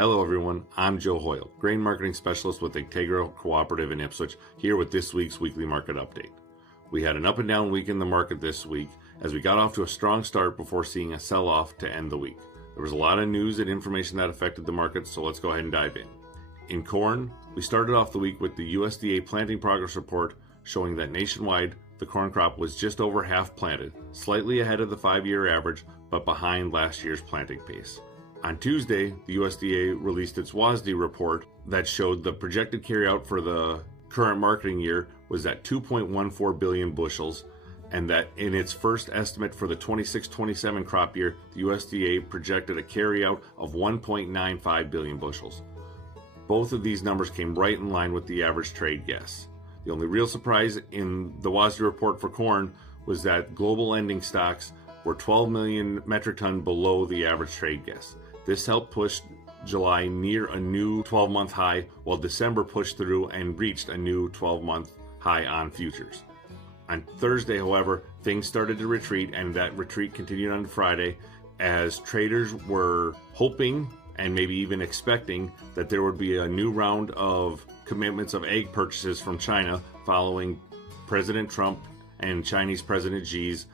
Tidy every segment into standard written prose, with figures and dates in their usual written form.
Hello everyone, I'm Joe Hoyle, Grain Marketing Specialist with Agtegra Cooperative in Ipswich, here with this week's weekly market update. We had an up and down week in the market this week as we got off to a strong start before seeing a sell-off to end the week. There was a lot of news and information that affected the market, so let's go ahead and dive in. In corn, we started off the week with the USDA Planting Progress Report showing that nationwide the corn crop was just over half planted, slightly ahead of the 5-year average, but behind last year's planting pace. On Tuesday, the USDA released its WASDE report that showed the projected carryout for the current marketing year was at 2.14 billion bushels, and that in its first estimate for the 26-27 crop year, the USDA projected a carryout of 1.95 billion bushels. Both of these numbers came right in line with the average trade guess. The only real surprise in the WASDE report for corn was that global ending stocks were 12 million metric ton below the average trade guess. This helped push July near a new 12-month high, while December pushed through and reached a new 12-month high on futures. On Thursday, however, things started to retreat, and that retreat continued on Friday as traders were hoping and maybe even expecting that there would be a new round of commitments of egg purchases from China following President Trump and Chinese President Xi's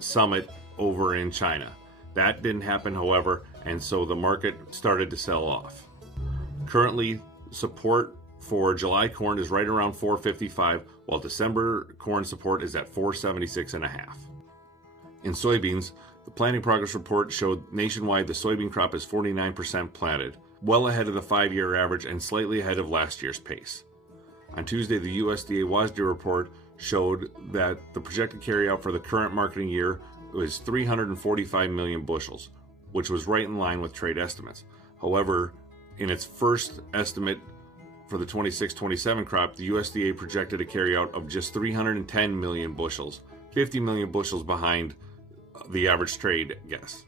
summit over in China. That didn't happen, however, and so the market started to sell off. Currently, support for July corn is right around 455, while December corn support is at 476.5. In soybeans, the planting progress report showed nationwide the soybean crop is 49% planted, well ahead of the 5-year average and slightly ahead of last year's pace. On Tuesday, the USDA WASDE report showed that the projected carryout for the current marketing year was 345 million bushels, which was right in line with trade estimates. However, in its first estimate for the 26-27 crop, the USDA projected a carryout of just 310 million bushels, 50 million bushels behind the average trade guess.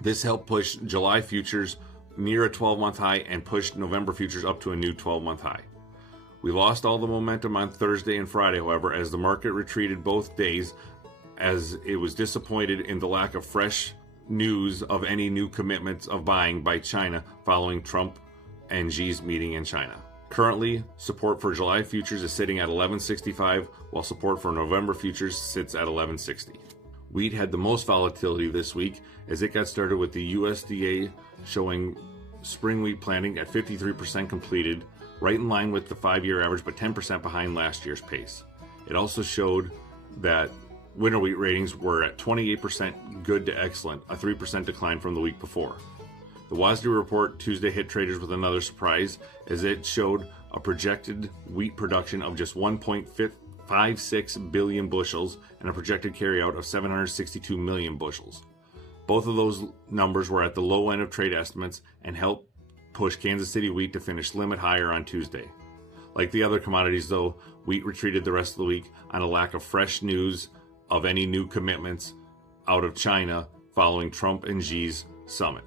This helped push July futures near a 12-month high and pushed November futures up to a new 12-month high. We lost all the momentum on Thursday and Friday, however, as the market retreated both days, as it was disappointed in the lack of fresh news of any new commitments of buying by China following Trump and Xi's meeting in China. Currently, support for July futures is sitting at 1165, while support for November futures sits at 1160. Wheat had the most volatility this week as it got started with the USDA showing spring wheat planting at 53% completed, right in line with the 5-year average but 10% behind last year's pace. It also showed that winter wheat ratings were at 28% good to excellent, a 3% decline from the week before. The WASDE report Tuesday hit traders with another surprise as it showed a projected wheat production of just 1.56 billion bushels and a projected carryout of 762 million bushels. Both of those numbers were at the low end of trade estimates and helped push Kansas City wheat to finish limit higher on Tuesday. Like the other commodities though, wheat retreated the rest of the week on a lack of fresh news of any new commitments out of China following Trump and Xi's summit.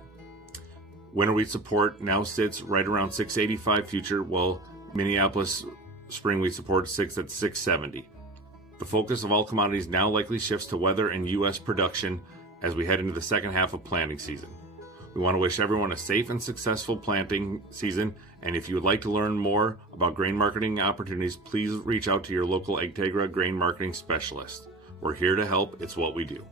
Winter wheat support now sits right around 685 future, while Minneapolis spring wheat support sits at 670. The focus of all commodities now likely shifts to weather and U.S. production as we head into the second half of planting season. We want to wish everyone a safe and successful planting season, and if you would like to learn more about grain marketing opportunities, please reach out to your local Agtegra Grain Marketing Specialist. We're here to help. It's what we do.